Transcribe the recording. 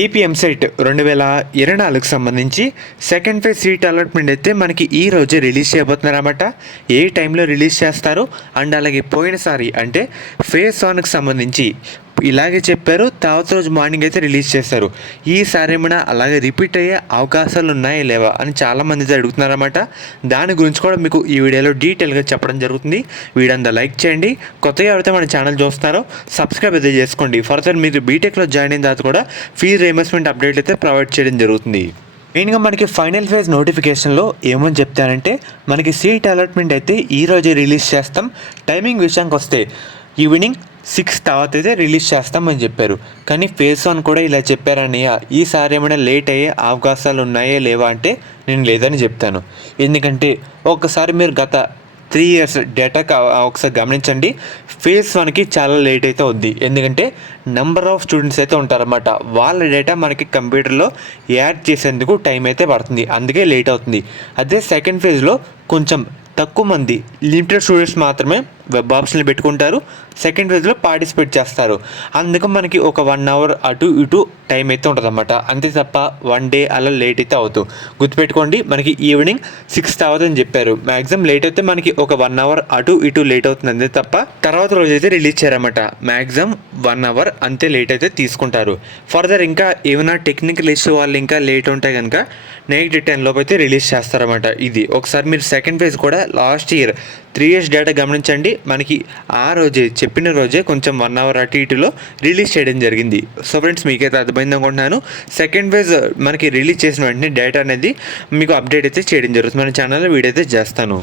AP EAMCET 2024కి సంబంధించి second phase seat allotment అయితే మనకి ఈ రోజే రిలీజ్ చేయబోతున్నారన్నమాట. ఏ టైంలో రిలీజ్ చేస్తారు అండ్ అలాగే పోయినసారి అంటే ఫేజ్ 1కి సంబంధించి ఇలాగే చెప్పారు, తర్వాత రోజు మార్నింగ్ అయితే రిలీజ్ చేస్తారు. ఈసారి ఏమైనా అలాగే రిపీట్ అయ్యే అవకాశాలు ఉన్నాయా లేవా అని చాలామంది అయితే అడుగుతున్నారన్నమాట. దాని గురించి కూడా మీకు ఈ వీడియోలో డీటెయిల్గా చెప్పడం జరుగుతుంది. వీడియో అంతా లైక్ చేయండి. కొత్తగా ఎవరైతే మన ఛానల్ చూస్తున్నారో సబ్స్క్రైబ్ అయితే చేసుకోండి. ఫర్దర్ మీరు బీటెక్లో జాయిన్ అయిన తర్వాత కూడా ఫీజు రీయింబర్స్మెంట్ అప్డేట్ అయితే ప్రొవైడ్ చేయడం జరుగుతుంది. మెయిన్గా మనకి ఫైనల్ ఫేజ్ నోటిఫికేషన్లో ఏమని చెప్తారంటే మనకి సీట్ అలాట్మెంట్ అయితే ఈరోజే రిలీజ్ చేస్తాం. టైమింగ్ విషయానికి వస్తే ఈవినింగ్ 6 తర్వాత అయితే రిలీజ్ చేస్తామని చెప్పారు. కానీ ఫేజ్ 1 కూడా ఇలా చెప్పారని ఈసారి ఏమైనా లేట్ అయ్యే అవకాశాలు ఉన్నాయా లేవా అంటే నేను లేదని చెప్తాను. ఎందుకంటే ఒకసారి మీరు గత 3 years డేటా ఒకసారి గమనించండి. ఫేజ్ 1కి చాలా లేట్ అయితే అవుద్ది. ఎందుకంటే నెంబర్ ఆఫ్ స్టూడెంట్స్ అయితే ఉంటారన్నమాట. వాళ్ళ డేటా మనకి కంప్యూటర్లో యాడ్ చేసేందుకు టైం అయితే పడుతుంది, అందుకే లేట్ అవుతుంది. అదే సెకండ్ ఫేజ్లో కొంచెం తక్కువ మంది లిమిటెడ్ స్టూడెంట్స్ మాత్రమే వెబ్ ఆప్షన్లు పెట్టుకుంటారు, సెకండ్ ఫేజ్లో పార్టిసిపేట్ చేస్తారు. అందుకు మనకి ఒక 1 hour అటు ఇటు టైం అయితే ఉంటుంది అన్నమాట. అంతే తప్ప 1 day అలా లేట్ అయితే అవుతూ గుర్తుపెట్టుకోండి. మనకి ఈవినింగ్ 6 అవ్వదని చెప్పారు. మ్యాక్సిమం లేట్ అయితే మనకి ఒక 1 hour అటు ఇటు లేట్ అవుతుంది, అంతే తప్ప తర్వాత రోజు అయితే రిలీజ్ చేయరన్నమాట. మ్యాక్సిమం 1 hour అంతే లేట్ అయితే తీసుకుంటారు. ఫర్దర్ ఇంకా ఏమైనా టెక్నికల్ ఇష్యూ వాళ్ళు ఇంకా లేట్ ఉంటే కనుక నైట్ 10 లోపు అయితే రిలీజ్ చేస్తారన్నమాట. ఇది ఒకసారి మీరు సెకండ్ ఫేజ్ కూడా లాస్ట్ ఇయర్ 3 years డేటా గమనించండి. మనకి ఆ రోజే చెప్పిన రోజే కొంచెం 1 hour అటు ఇటులో రిలీజ్ చేయడం జరిగింది. సో ఫ్రెండ్స్, మీకైతే అర్థమైంది అనుకుంటున్నాను. సెకండ్ ఫేజ్ మనకి రిలీజ్ చేసిన వెంటనే డేటా అనేది మీకు అప్డేట్ అయితే చేయడం జరుగుతుంది. మన ఛానల్లో వీడియో అయితే చేస్తాను.